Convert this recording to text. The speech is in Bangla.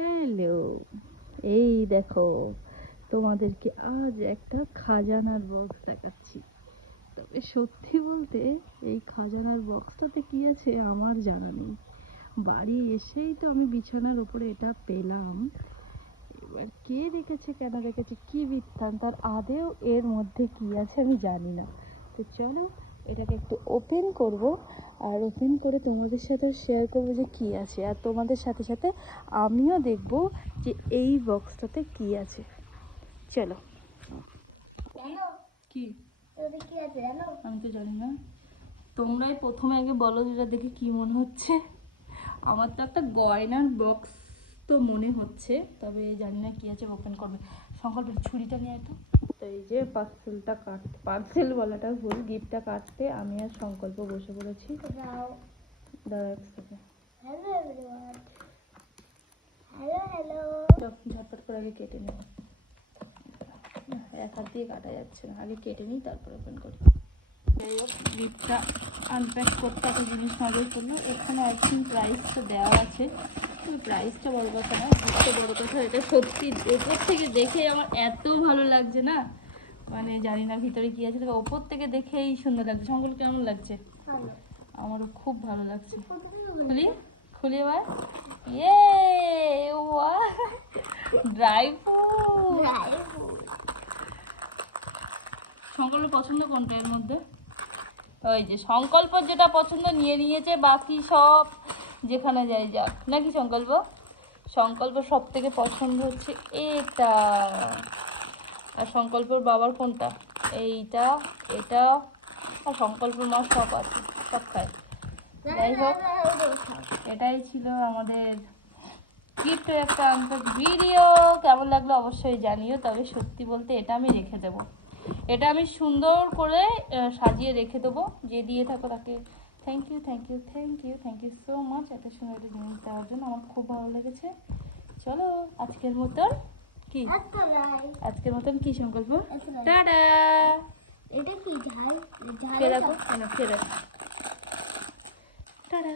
হ্যালো, এই দেখো তোমাদেরকে আজ একটা খাজানার বক্স দেখাচ্ছি। তবে সত্যি বলতে এই খাজানার বক্সটাতে কি আছে আমার জানা নেই। বাড়ি এসেই তো আমি বিছানার উপরে এটা পেলাম। এবার কে রেখেছে, কেন রেখেছে, কি বৃত্তান্ত, আর আদেও এর মধ্যে কি আছে আমি জানি না। তো চলো এটাকে একটু ওপেন করব, আর ওপেন করে তোমাদের সাথে শেয়ার করবো যে কি আছে, আর তোমাদের সাথে সাথে আমিও দেখব যে এই বক্সটাতে কি আছে। চলো। কি আছে জানো? আমি তো জানি না, তোমরাই প্রথমে আগে বলো যেটা দেখে কি মনে হচ্ছে। আমার তো একটা গয়নার বক্স তো মনে হচ্ছে, তবে জানি না কি আছে। ওপেন করবে সংকল্পের ছুরিটা নিয়ে তো। তো এই যে পার্সেলটা কাটতে, পার্সেল বলাটা ভুল, গিফটটা কাটতে আমি আর সংকল্প বসে পড়েছি। দাঁড়া এক সেকেন্ড। ঝটপট করে আগে কেটে নেব, এক হাত দিয়ে কাটা যাচ্ছে না, আগে কেটে নিই তারপর ওপেন করি। যাই হোক, গিফটটা আনপ্যাক করতে একটা জিনিস নজর করলো, এখানে আই থিঙ্ক প্রাইসটা দেওয়া আছে। প্রাইসটা বড় কথা না, গিফটটা বড় কথা। এটা সত্যি ওপর থেকে দেখে আমার এত ভালো লাগছে না, মানে জানি না ভিতরে কি আছে, তবে ওপর থেকে দেখেই সুন্দর লাগছে। সংকল্প কেমন লাগছে? আমারও খুব ভালো লাগছে। খুলি খুলি এবার। ইয়ে ওয়া, ড্রাই ফ্রুট। সংকল্প পছন্দ কোনটা এর মধ্যে? ওই যে সংকল্প যেটা পছন্দ নিয়ে নিয়েছে, বাকি সব যেখানে যাই যাক নাকি। সংকল্প সব থেকে পছন্দ হচ্ছে এটা। আর সংকল্পর বাবার কোনটা? এইটা, এটা, আর সংকল্পর মা সব আছে, সব খায়। যাই হোক, এটাই ছিল আমাদের গিফটের একটা আনপ্যাক ভিডিও। কেমন লাগলো অবশ্যই জানিও। তবে সত্যি বলতে এটা আমি রেখে দেবো, এটা আমি সুন্দর করে সাজিয়ে রেখে দেবো। যে দিয়ে থাকো তাকে thank you, thank you, thank you, thank you so much এত সুন্দর একটা জিনিস দেওয়ার জন্য। আমার খুব ভালো লেগেছে। চলো আজকের মতন কি, আজকের মতন কি সংকল্প, টাটা। এটা কি ঝাল? ঝাল রাখো, টাটা।